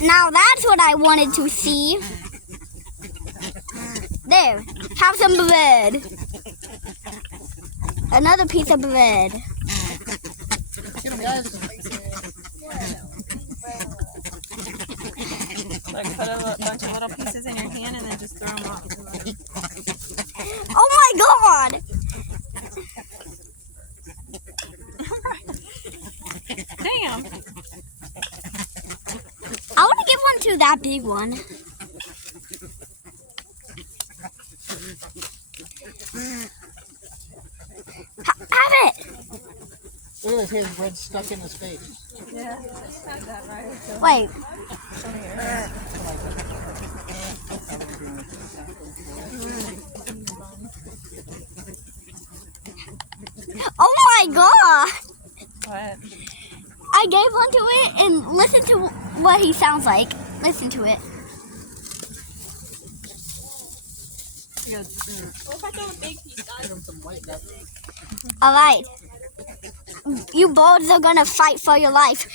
Now that's what I wanted to see. There, have some bread. Another piece of bread. Get them, guys. Like put a bunch of little pieces in your hand and then just throw them out. Oh my god! Damn. I want to give one to that big one. Have it! Look at his bread stuck in his face. Yeah. Have that right. So Wait. Oh my god! what? I gave one to it and listen to what he sounds like. Listen to it. He goes, what if I throw a big piece, guys? Give him some white nuts. Alright. You both are gonna fight for your life.